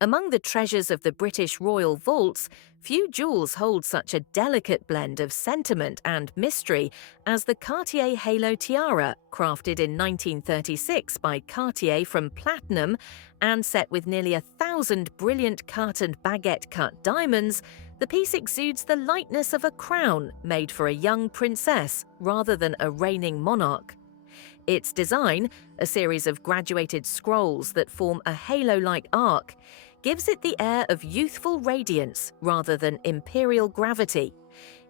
Among the treasures of the British royal vaults, few jewels hold such a delicate blend of sentiment and mystery as the Cartier Halo tiara, crafted in 1936 by Cartier from platinum and set with nearly 1,000 brilliant cut and baguette-cut diamonds. The piece exudes the lightness of a crown made for a young princess rather than a reigning monarch. Its design, a series of graduated scrolls that form a halo-like arc, gives it the air of youthful radiance rather than imperial gravity.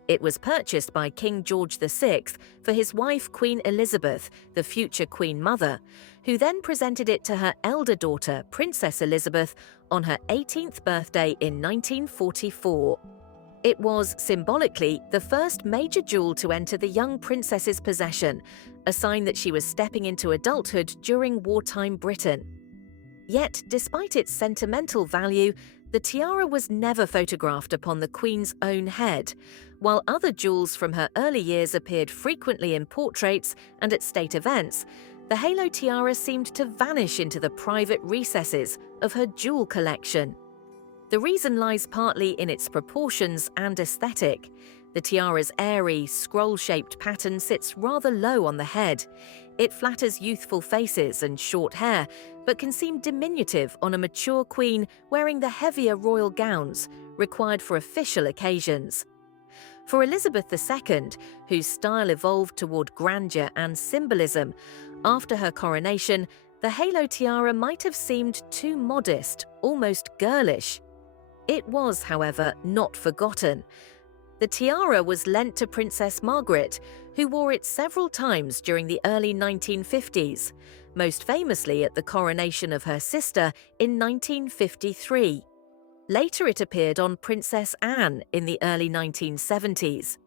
It was purchased by King George VI for his wife Queen Elizabeth, the future Queen Mother, who then presented it to her elder daughter, Princess Elizabeth, on her 18th birthday in 1944. It was, symbolically, the first major jewel to enter the young princess's possession, a sign that she was stepping into adulthood during wartime Britain. Yet, despite its sentimental value, the tiara was never photographed upon the Queen's own head. While other jewels from her early years appeared frequently in portraits and at state events, the Halo tiara seemed to vanish into the private recesses of her jewel collection. The reason lies partly in its proportions and aesthetic. The tiara's airy, scroll-shaped pattern sits rather low on the head. It flatters youthful faces and short hair, but can seem diminutive on a mature queen wearing the heavier royal gowns required for official occasions. For Elizabeth II, whose style evolved toward grandeur and symbolism, after her coronation, the Halo tiara might have seemed too modest, almost girlish. It was, however, not forgotten. The tiara was lent to Princess Margaret, who wore it several times during the early 1950s, most famously at the coronation of her sister in 1953. Later it appeared on Princess Anne in the early 1970s.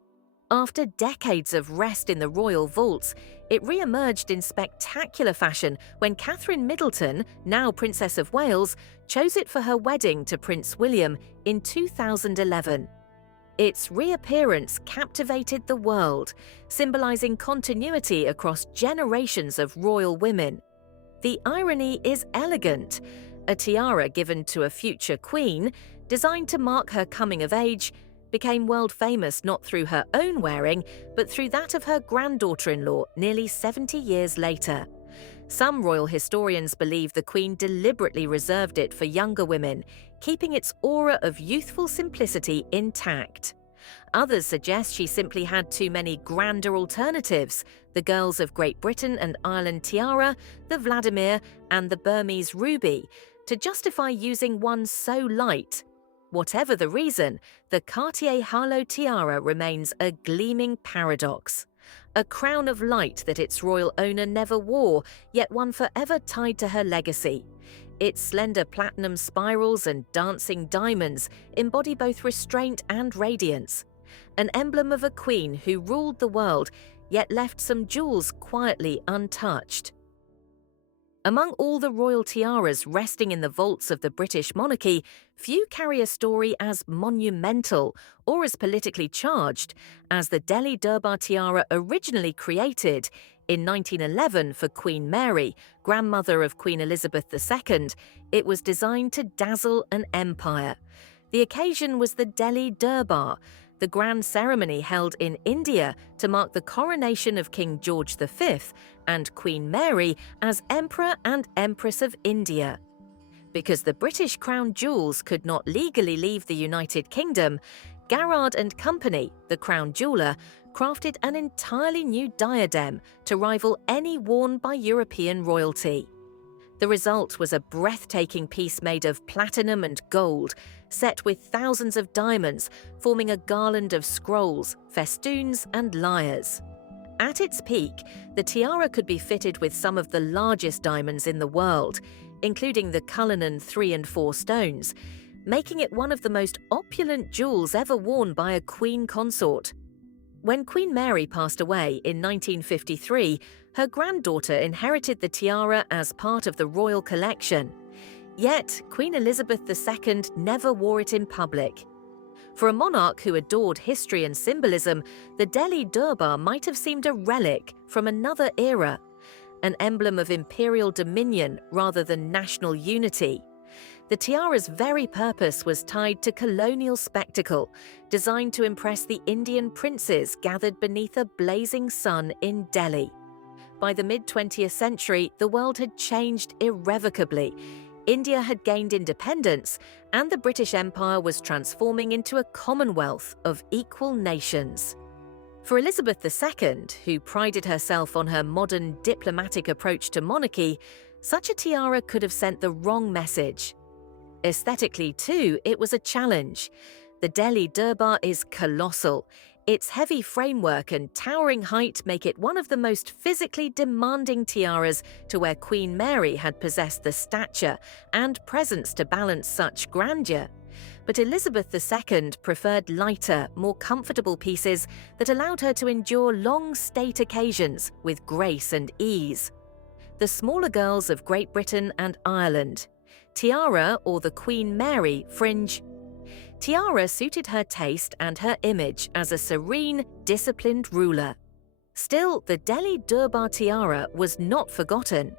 After decades of rest in the royal vaults, it re-emerged in spectacular fashion when Catherine Middleton, now Princess of Wales, chose it for her wedding to Prince William in 2011. Its reappearance captivated the world, symbolizing continuity across generations of royal women. The irony is elegant. A tiara given to a future queen, designed to mark her coming of age, became world famous not through her own wearing, but through that of her granddaughter-in-law nearly 70 years later. Some royal historians believe the Queen deliberately reserved it for younger women, keeping its aura of youthful simplicity intact. Others suggest she simply had too many grander alternatives: the Girls of Great Britain and Ireland tiara, the Vladimir, and the Burmese ruby, to justify using one so light. Whatever the reason, the Cartier Halo tiara remains a gleaming paradox. A crown of light that its royal owner never wore, yet one forever tied to her legacy. Its slender platinum spirals and dancing diamonds embody both restraint and radiance. An emblem of a queen who ruled the world, yet left some jewels quietly untouched. Among all the royal tiaras resting in the vaults of the British monarchy, few carry a story as monumental or as politically charged as the Delhi Durbar tiara, originally created in 1911 for Queen Mary, grandmother of Queen Elizabeth II. It was designed to dazzle an empire. The occasion was the Delhi Durbar, the grand ceremony held in India to mark the coronation of King George V and Queen Mary as Emperor and Empress of India. Because the British crown jewels could not legally leave the United Kingdom, Garrard and Company, the crown jeweller, crafted an entirely new diadem to rival any worn by European royalty. The result was a breathtaking piece made of platinum and gold, set with thousands of diamonds, forming a garland of scrolls, festoons, and lyres. At its peak, the tiara could be fitted with some of the largest diamonds in the world, including the Cullinan 3 and 4 stones, making it one of the most opulent jewels ever worn by a queen consort. When Queen Mary passed away in 1953, her granddaughter inherited the tiara as part of the royal collection. Yet, Queen Elizabeth II never wore it in public. For a monarch who adored history and symbolism, the Delhi Durbar might have seemed a relic from another era, an emblem of imperial dominion rather than national unity. The tiara's very purpose was tied to colonial spectacle, designed to impress the Indian princes gathered beneath a blazing sun in Delhi. By the mid-20th century, the world had changed irrevocably. India had gained independence, and the British Empire was transforming into a commonwealth of equal nations. For Elizabeth II, who prided herself on her modern diplomatic approach to monarchy, such a tiara could have sent the wrong message. Aesthetically, too, it was a challenge. The Delhi Durbar is colossal. Its heavy framework and towering height make it one of the most physically demanding tiaras to where Queen Mary had possessed the stature and presence to balance such grandeur. But Elizabeth II preferred lighter, more comfortable pieces that allowed her to endure long state occasions with grace and ease. The smaller girls of Great Britain and Ireland. Tiara, or the Queen Mary fringe. Tiara suited her taste and her image as a serene, disciplined ruler. Still, the Delhi Durbar tiara was not forgotten.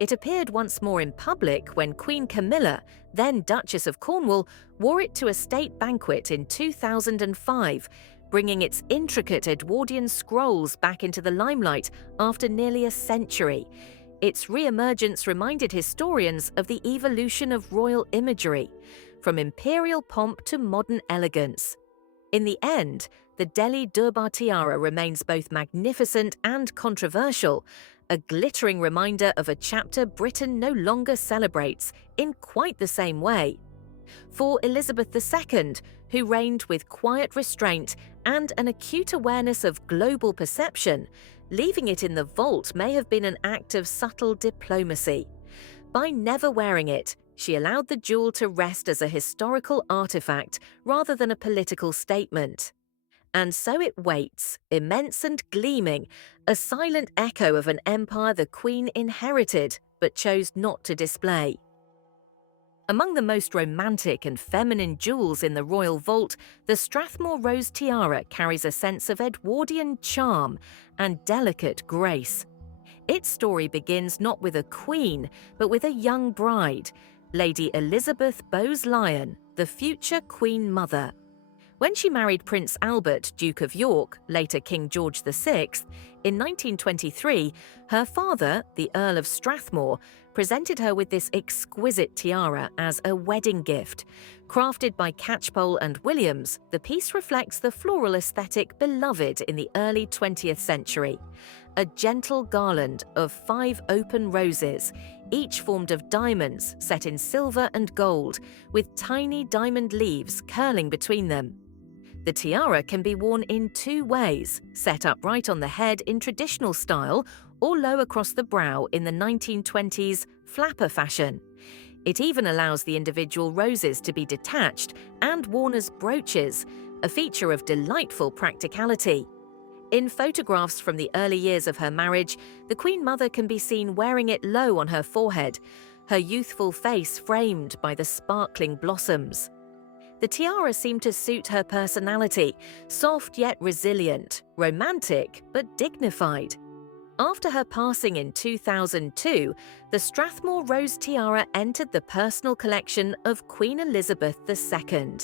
It appeared once more in public when Queen Camilla, then Duchess of Cornwall, wore it to a state banquet in 2005, bringing its intricate Edwardian scrolls back into the limelight after nearly a century. Its re-emergence reminded historians of the evolution of royal imagery, from imperial pomp to modern elegance. In the end, the Delhi Durbar tiara remains both magnificent and controversial, a glittering reminder of a chapter Britain no longer celebrates in quite the same way. For Elizabeth II, who reigned with quiet restraint and an acute awareness of global perception, leaving it in the vault may have been an act of subtle diplomacy. By never wearing it, she allowed the jewel to rest as a historical artifact rather than a political statement. And so it waits, immense and gleaming, a silent echo of an empire the Queen inherited but chose not to display. Among the most romantic and feminine jewels in the royal vault, the Strathmore Rose tiara carries a sense of Edwardian charm and delicate grace. Its story begins not with a queen, but with a young bride, Lady Elizabeth Bowes-Lyon, the future Queen Mother. When she married Prince Albert, Duke of York, later King George VI, in 1923, her father, the Earl of Strathmore, presented her with this exquisite tiara as a wedding gift. Crafted by Catchpole and Williams, the piece reflects the floral aesthetic beloved in the early 20th century. A gentle garland of 5 open roses, each formed of diamonds set in silver and gold, with tiny diamond leaves curling between them. The tiara can be worn in 2 ways, set upright on the head in traditional style or low across the brow in the 1920s flapper fashion. It even allows the individual roses to be detached and worn as brooches, a feature of delightful practicality. In photographs from the early years of her marriage, the Queen Mother can be seen wearing it low on her forehead, her youthful face framed by the sparkling blossoms. The tiara seemed to suit her personality, soft yet resilient, romantic but dignified. After her passing in 2002, the Strathmore Rose tiara entered the personal collection of Queen Elizabeth II.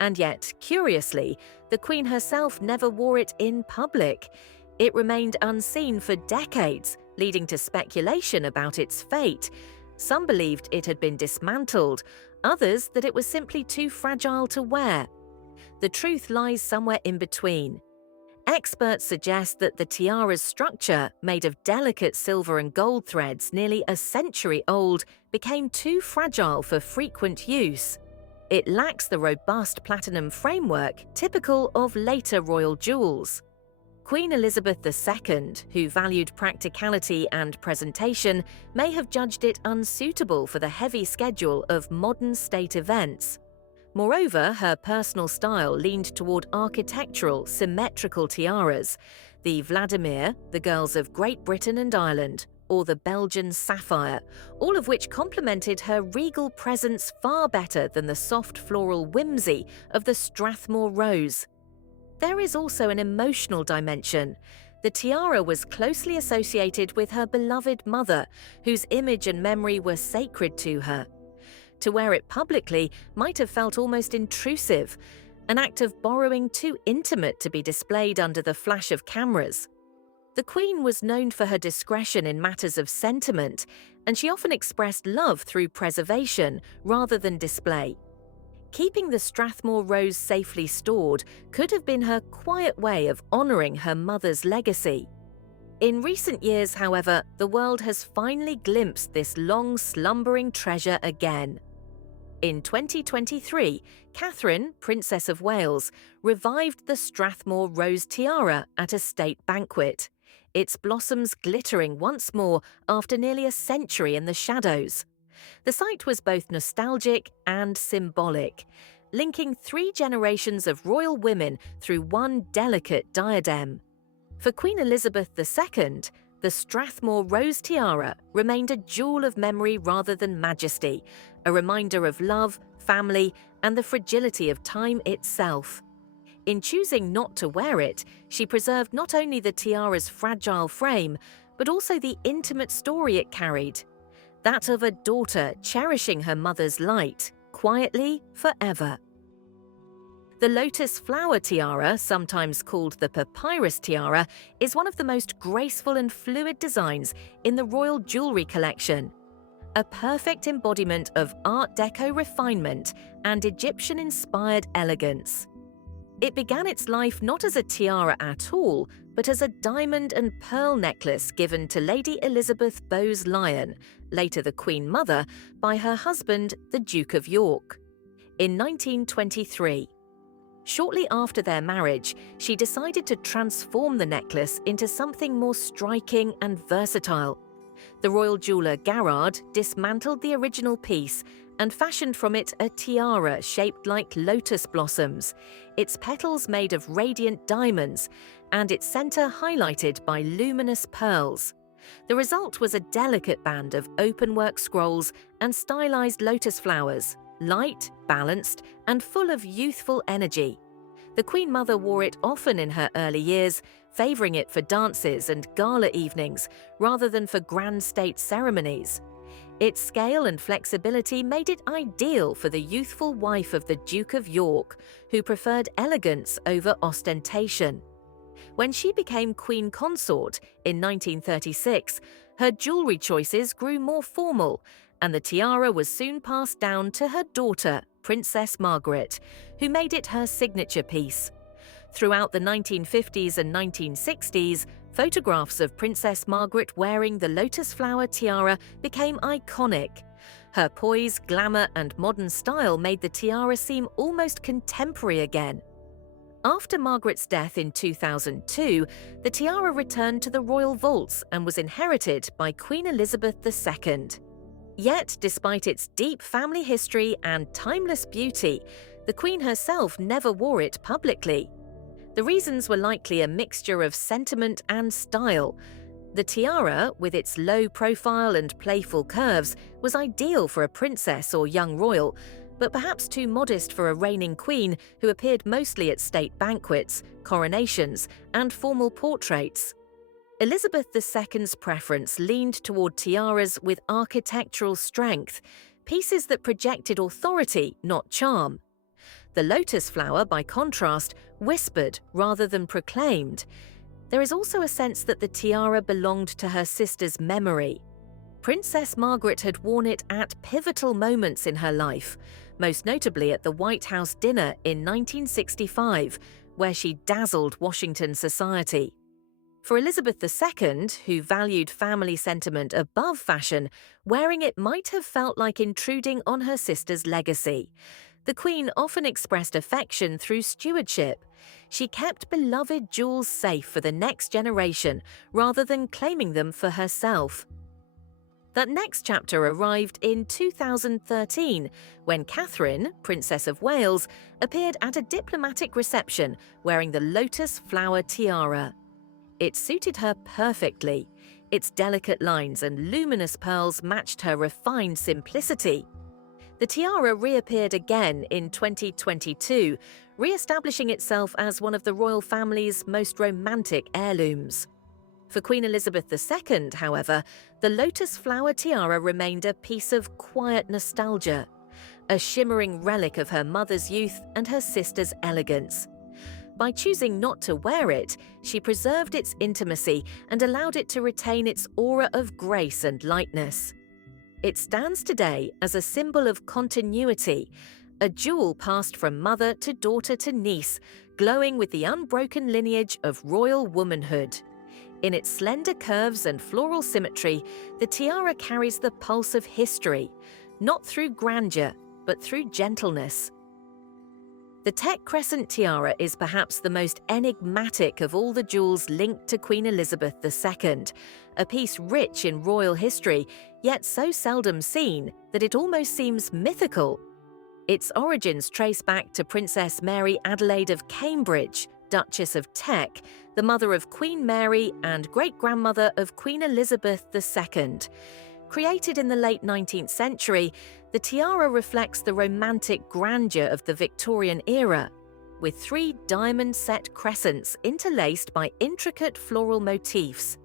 And yet, curiously, the Queen herself never wore it in public. It remained unseen for decades, leading to speculation about its fate. Some believed it had been dismantled, others that it was simply too fragile to wear. The truth lies somewhere in between. Experts suggest that the tiara's structure, made of delicate silver and gold threads nearly a century old, became too fragile for frequent use. It lacks the robust platinum framework typical of later royal jewels. Queen Elizabeth II, who valued practicality and presentation, may have judged it unsuitable for the heavy schedule of modern state events. Moreover, her personal style leaned toward architectural, symmetrical tiaras, the Vladimir, the girls of Great Britain and Ireland, or the Belgian sapphire, all of which complemented her regal presence far better than the soft floral whimsy of the Strathmore Rose. There is also an emotional dimension. The tiara was closely associated with her beloved mother, whose image and memory were sacred to her. To wear it publicly might have felt almost intrusive, an act of borrowing too intimate to be displayed under the flash of cameras. The Queen was known for her discretion in matters of sentiment, and she often expressed love through preservation rather than display. Keeping the Strathmore Rose safely stored could have been her quiet way of honouring her mother's legacy. In recent years, however, the world has finally glimpsed this long slumbering treasure again. In 2023, Catherine, Princess of Wales, revived the Strathmore Rose tiara at a state banquet, its blossoms glittering once more after nearly a century in the shadows. The sight was both nostalgic and symbolic, linking 3 generations of royal women through one delicate diadem. For Queen Elizabeth II, the Strathmore Rose tiara remained a jewel of memory rather than majesty, a reminder of love, family, and the fragility of time itself. In choosing not to wear it, she preserved not only the tiara's fragile frame, but also the intimate story it carried, that of a daughter cherishing her mother's light, quietly, forever. The Lotus Flower tiara, sometimes called the Papyrus tiara, is one of the most graceful and fluid designs in the royal jewellery collection. A perfect embodiment of Art Deco refinement and Egyptian-inspired elegance. It began its life not as a tiara at all, but as a diamond and pearl necklace given to Lady Elizabeth Bowes-Lyon, later the Queen Mother, by her husband, the Duke of York, in 1923. Shortly after their marriage, she decided to transform the necklace into something more striking and versatile. The royal jeweller Garrard dismantled the original piece and fashioned from it a tiara shaped like lotus blossoms, its petals made of radiant diamonds, and its center highlighted by luminous pearls. The result was a delicate band of openwork scrolls and stylized lotus flowers, light, balanced, and full of youthful energy. The Queen Mother wore it often in her early years, favoring it for dances and gala evenings rather than for grand state ceremonies. Its scale and flexibility made it ideal for the youthful wife of the Duke of York, who preferred elegance over ostentation. When she became Queen Consort in 1936, her jewellery choices grew more formal, and the tiara was soon passed down to her daughter, Princess Margaret, who made it her signature piece. Throughout the 1950s and 1960s, photographs of Princess Margaret wearing the Lotus Flower tiara became iconic. Her poise, glamour, and modern style made the tiara seem almost contemporary again. After Margaret's death in 2002, the tiara returned to the royal vaults and was inherited by Queen Elizabeth II. Yet, despite its deep family history and timeless beauty, the Queen herself never wore it publicly. The reasons were likely a mixture of sentiment and style. The tiara, with its low profile and playful curves, was ideal for a princess or young royal, but perhaps too modest for a reigning queen who appeared mostly at state banquets, coronations, and formal portraits. Elizabeth II's preference leaned toward tiaras with architectural strength, pieces that projected authority, not charm. The lotus flower, by contrast, whispered rather than proclaimed. There is also a sense that the tiara belonged to her sister's memory. Princess Margaret had worn it at pivotal moments in her life, most notably at the White House dinner in 1965, where she dazzled Washington society. For Elizabeth II, who valued family sentiment above fashion, wearing it might have felt like intruding on her sister's legacy. The Queen often expressed affection through stewardship. She kept beloved jewels safe for the next generation rather than claiming them for herself. That next chapter arrived in 2013, when Catherine, Princess of Wales, appeared at a diplomatic reception wearing the Lotus Flower tiara. It suited her perfectly. Its delicate lines and luminous pearls matched her refined simplicity. The tiara reappeared again in 2022, re-establishing itself as one of the royal family's most romantic heirlooms. For Queen Elizabeth II, however, the Lotus Flower tiara remained a piece of quiet nostalgia. a shimmering relic of her mother's youth and her sister's elegance. By choosing not to wear it, she preserved its intimacy and allowed it to retain its aura of grace and lightness. It stands today as a symbol of continuity, a jewel passed from mother to daughter to niece, glowing with the unbroken lineage of royal womanhood. In its slender curves and floral symmetry, the tiara carries the pulse of history, not through grandeur, but through gentleness. The Teck Crescent tiara is perhaps the most enigmatic of all the jewels linked to Queen Elizabeth II, a piece rich in royal history, yet so seldom seen that it almost seems mythical. Its origins trace back to Princess Mary Adelaide of Cambridge, Duchess of Teck, the mother of Queen Mary and great-grandmother of Queen Elizabeth II. Created in the late 19th century, the tiara reflects the romantic grandeur of the Victorian era, with 3 diamond-set crescents interlaced by intricate floral motifs.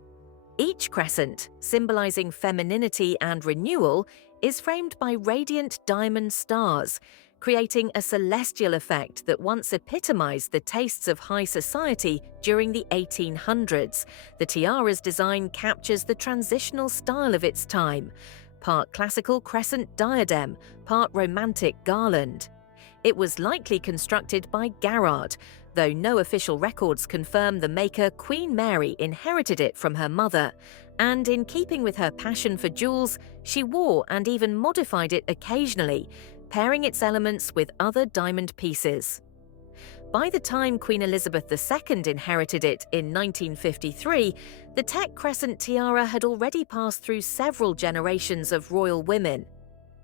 Each crescent, symbolizing femininity and renewal, is framed by radiant diamond stars, creating a celestial effect that once epitomized the tastes of high society during the 1800s. The tiara's design captures the transitional style of its time, part classical crescent diadem, part romantic garland. It was likely constructed by Garrard, though no official records confirm the maker Queen Mary inherited it from her mother, and in keeping with her passion for jewels, she wore and even modified it occasionally, pairing its elements with other diamond pieces. By the time Queen Elizabeth II inherited it in 1953, the Teck Crescent tiara had already passed through several generations of royal women.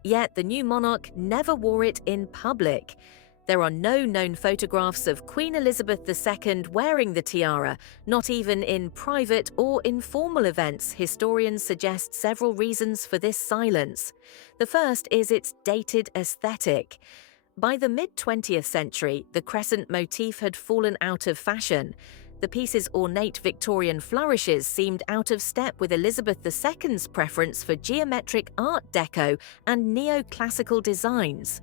Yet the new monarch never wore it in public. There are no known photographs of Queen Elizabeth II wearing the tiara, not even in private or informal events. Historians suggest several reasons for this silence. The first is its dated aesthetic. By the mid-20th century, the crescent motif had fallen out of fashion. The piece's ornate Victorian flourishes seemed out of step with Elizabeth II's preference for geometric Art Deco and neoclassical designs.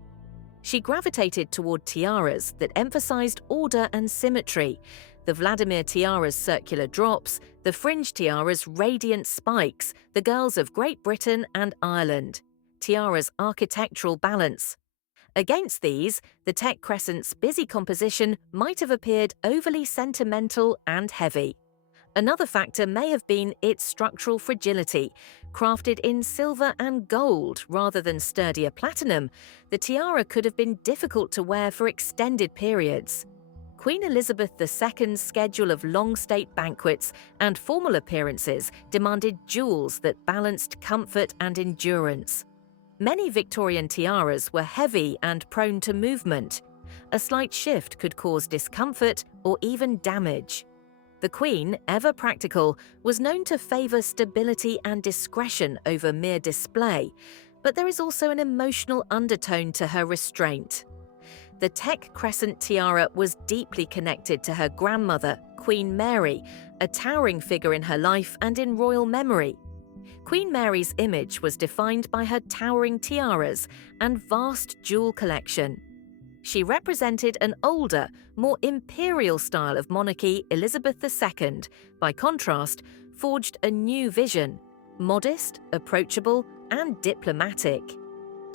She gravitated toward tiaras that emphasized order and symmetry. The Vladimir tiara's circular drops, the fringe tiara's radiant spikes, the girls of Great Britain and Ireland. Tiara's architectural balance. Against these, the Teck Crescent's busy composition might have appeared overly sentimental and heavy. Another factor may have been its structural fragility. Crafted in silver and gold rather than sturdier platinum, the tiara could have been difficult to wear for extended periods. Queen Elizabeth II's schedule of long state banquets and formal appearances demanded jewels that balanced comfort and endurance. Many Victorian tiaras were heavy and prone to movement. A slight shift could cause discomfort or even damage. The Queen, ever practical, was known to favour stability and discretion over mere display, but there is also an emotional undertone to her restraint. The Teck Crescent tiara was deeply connected to her grandmother, Queen Mary, a towering figure in her life and in royal memory. Queen Mary's image was defined by her towering tiaras and vast jewel collection. She represented an older, more imperial style of monarchy. Elizabeth II, by contrast, forged a new vision, modest, approachable, and diplomatic.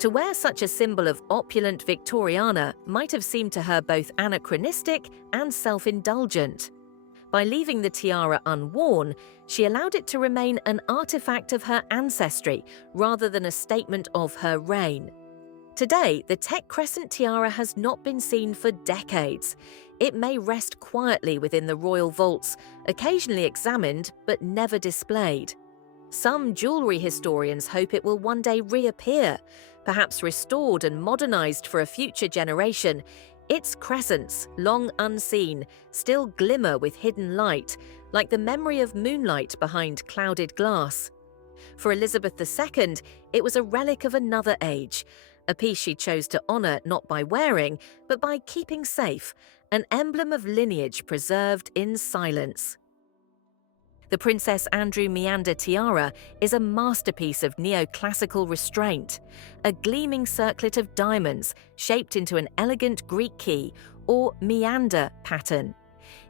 To wear such a symbol of opulent Victoriana might have seemed to her both anachronistic and self-indulgent. By leaving the tiara unworn, she allowed it to remain an artifact of her ancestry rather than a statement of her reign. Today, the Teck Crescent tiara has not been seen for decades. It may rest quietly within the royal vaults, occasionally examined but never displayed. Some jewellery historians hope it will one day reappear, perhaps restored and modernised for a future generation. Its crescents, long unseen, still glimmer with hidden light, like the memory of moonlight behind clouded glass. For Elizabeth II, it was a relic of another age, a piece she chose to honour not by wearing, but by keeping safe, an emblem of lineage preserved in silence. The Princess Andrew Meander Tiara is a masterpiece of neoclassical restraint, a gleaming circlet of diamonds shaped into an elegant Greek key or meander pattern.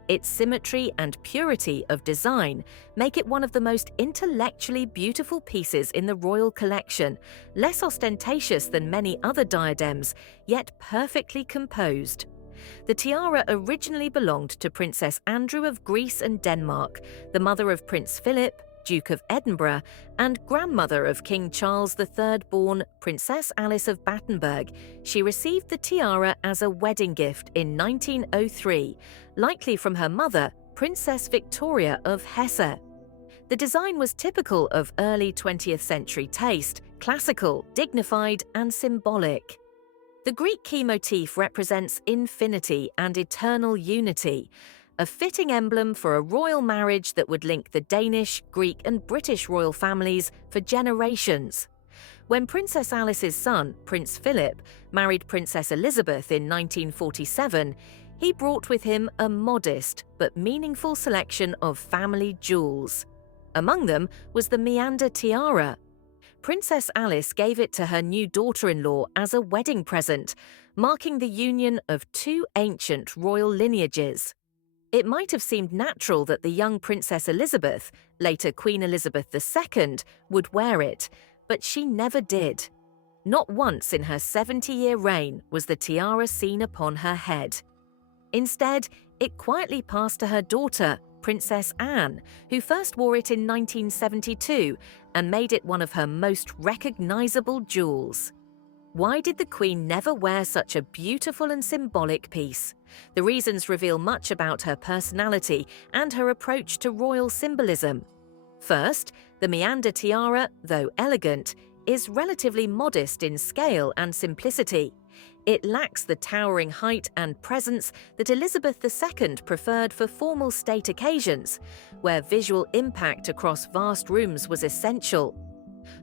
Its symmetry and purity of design make it one of the most intellectually beautiful pieces in the royal collection, less ostentatious than many other diadems, yet perfectly composed. The tiara originally belonged to Princess Andrew of Greece and Denmark, the mother of Prince Philip, Duke of Edinburgh, and grandmother of King Charles III-born Princess Alice of Battenberg. She received the tiara as a wedding gift in 1903, likely from her mother, Princess Victoria of Hesse. The design was typical of early 20th century taste, classical, dignified, and symbolic. The Greek key motif represents infinity and eternal unity, a fitting emblem for a royal marriage that would link the Danish, Greek, and British royal families for generations. When Princess Alice's son, Prince Philip, married Princess Elizabeth in 1947, he brought with him a modest but meaningful selection of family jewels. Among them was the Meander Tiara. Princess Alice gave it to her new daughter-in-law as a wedding present, marking the union of two ancient royal lineages. It might have seemed natural that the young Princess Elizabeth, later Queen Elizabeth II, would wear it, but she never did. Not once in her 70-year reign was the tiara seen upon her head. Instead, it quietly passed to her daughter, Princess Anne, who first wore it in 1972 and made it one of her most recognizable jewels. Why did the Queen never wear such a beautiful and symbolic piece? The reasons reveal much about her personality and her approach to royal symbolism. First, the Meander Tiara, though elegant, is relatively modest in scale and simplicity. It lacks the towering height and presence that Elizabeth II preferred for formal state occasions, where visual impact across vast rooms was essential.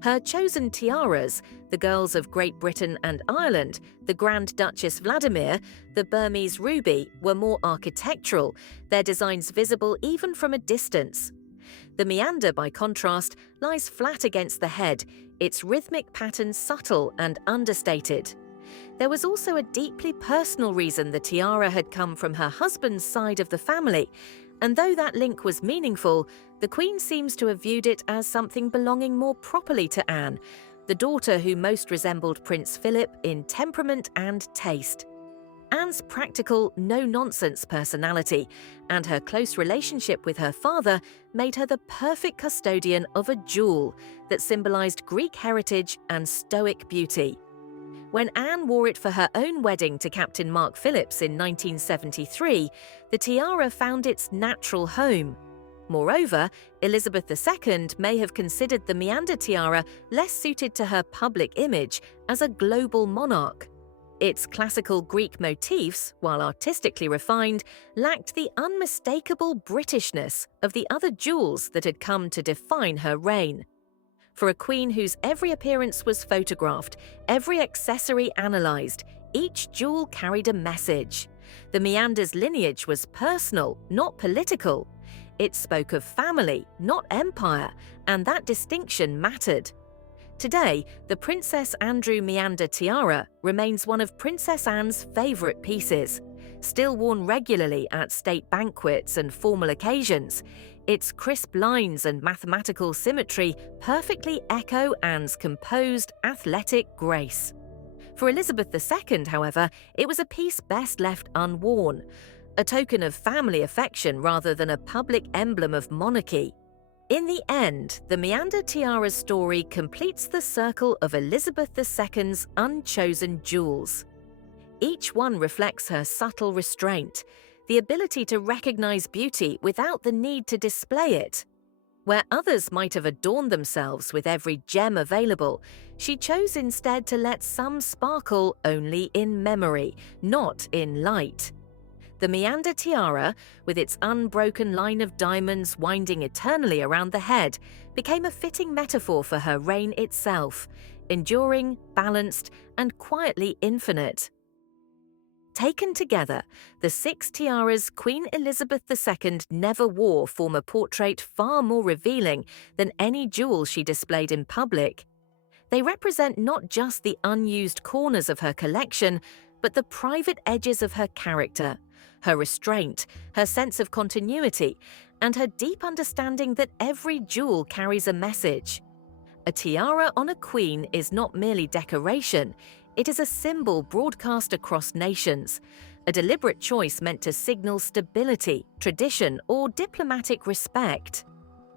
Her chosen tiaras, the girls of Great Britain and Ireland, the Grand Duchess Vladimir, the Burmese ruby, were more architectural, their designs visible even from a distance. The meander, by contrast, lies flat against the head, its rhythmic pattern subtle and understated. There was also a deeply personal reason the tiara had come from her husband's side of the family, and though that link was meaningful, the Queen seems to have viewed it as something belonging more properly to Anne, the daughter who most resembled Prince Philip in temperament and taste. Anne's practical, no-nonsense personality and her close relationship with her father made her the perfect custodian of a jewel that symbolized Greek heritage and stoic beauty. When Anne wore it for her own wedding to Captain Mark Phillips in 1973, the tiara found its natural home. Moreover, Elizabeth II may have considered the Meander Tiara less suited to her public image as a global monarch. Its classical Greek motifs, while artistically refined, lacked the unmistakable Britishness of the other jewels that had come to define her reign. For a queen whose every appearance was photographed, every accessory analysed, each jewel carried a message. The Meander's lineage was personal, not political. It spoke of family, not empire, and that distinction mattered. Today, the Princess Andrew Meander Tiara remains one of Princess Anne's favourite pieces. Still worn regularly at state banquets and formal occasions, its crisp lines and mathematical symmetry perfectly echo Anne's composed, athletic grace. For Elizabeth II, however, it was a piece best left unworn, a token of family affection rather than a public emblem of monarchy. In the end, the Meander Tiara's story completes the circle of Elizabeth II's unchosen jewels. Each one reflects her subtle restraint, the ability to recognize beauty without the need to display it. Where others might have adorned themselves with every gem available, she chose instead to let some sparkle only in memory, not in light. The Meander Tiara, with its unbroken line of diamonds winding eternally around the head, became a fitting metaphor for her reign itself, enduring, balanced, and quietly infinite. Taken together, the 6 tiaras Queen Elizabeth II never wore form a portrait far more revealing than any jewel she displayed in public. They represent not just the unused corners of her collection, but the private edges of her character, her restraint, her sense of continuity, and her deep understanding that every jewel carries a message. A tiara on a queen is not merely decoration, it is a symbol broadcast across nations, a deliberate choice meant to signal stability, tradition, or diplomatic respect.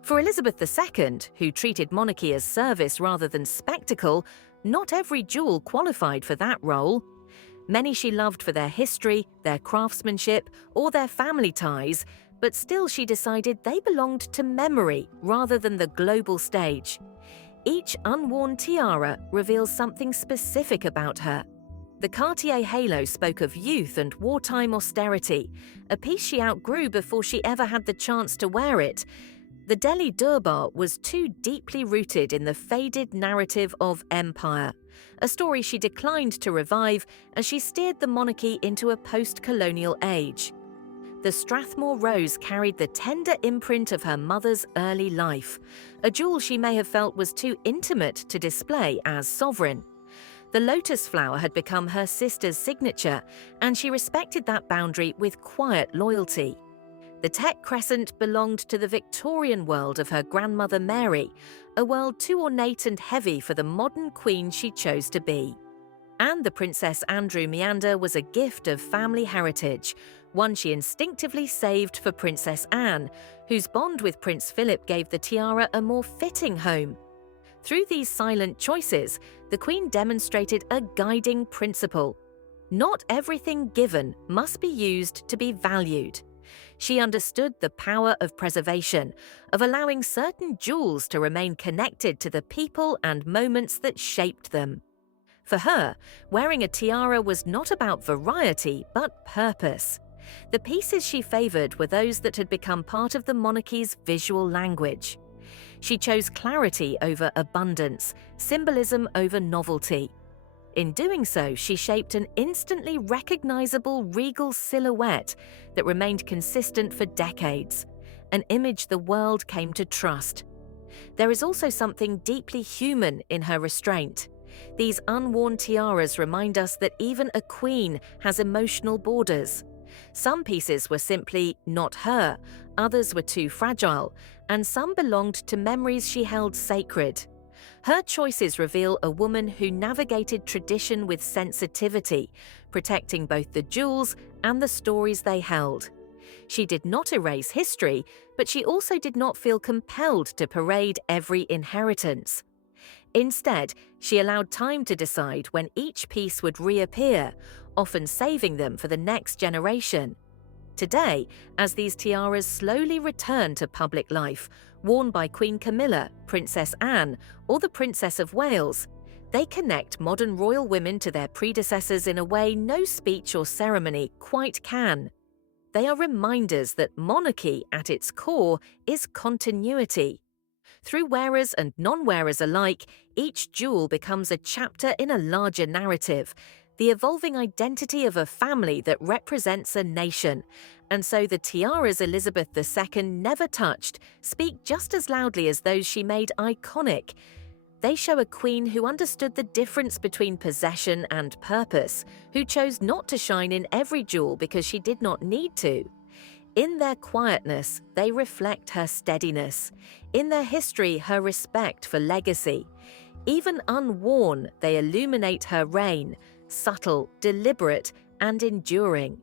For Elizabeth II, who treated monarchy as service rather than spectacle, not every jewel qualified for that role. Many she loved for their history, their craftsmanship, or their family ties, but still she decided they belonged to memory rather than the global stage. Each unworn tiara reveals something specific about her. The Cartier Halo spoke of youth and wartime austerity, a piece she outgrew before she ever had the chance to wear it. The Delhi Durbar was too deeply rooted in the faded narrative of empire, a story she declined to revive as she steered the monarchy into a post-colonial age. The Strathmore Rose carried the tender imprint of her mother's early life, a jewel she may have felt was too intimate to display as sovereign. The Lotus Flower had become her sister's signature, and she respected that boundary with quiet loyalty. The Teck Crescent belonged to the Victorian world of her grandmother Mary, a world too ornate and heavy for the modern queen she chose to be. And the Princess Andrew Meander was a gift of family heritage, one she instinctively saved for Princess Anne, whose bond with Prince Philip gave the tiara a more fitting home. Through these silent choices, the Queen demonstrated a guiding principle. Not everything given must be used to be valued. She understood the power of preservation, of allowing certain jewels to remain connected to the people and moments that shaped them. For her, wearing a tiara was not about variety, but purpose. The pieces she favoured were those that had become part of the monarchy's visual language. She chose clarity over abundance, symbolism over novelty. In doing so, she shaped an instantly recognisable regal silhouette that remained consistent for decades, an image the world came to trust. There is also something deeply human in her restraint. These unworn tiaras remind us that even a queen has emotional borders. Some pieces were simply not her, others were too fragile, and some belonged to memories she held sacred. Her choices reveal a woman who navigated tradition with sensitivity, protecting both the jewels and the stories they held. She did not erase history, but she also did not feel compelled to parade every inheritance. Instead, she allowed time to decide when each piece would reappear, often saving them for the next generation. Today, as these tiaras slowly return to public life, worn by Queen Camilla, Princess Anne, or the Princess of Wales, they connect modern royal women to their predecessors in a way no speech or ceremony quite can. They are reminders that monarchy, at its core, is continuity. Through wearers and non-wearers alike, each jewel becomes a chapter in a larger narrative, the evolving identity of a family that represents a nation. And so the tiaras Elizabeth II never touched speak just as loudly as those she made iconic. They show a queen who understood the difference between possession and purpose, who chose not to shine in every jewel because she did not need to. In their quietness, they reflect her steadiness. In their history, her respect for legacy. Even unworn, they illuminate her reign, subtle, deliberate, and enduring.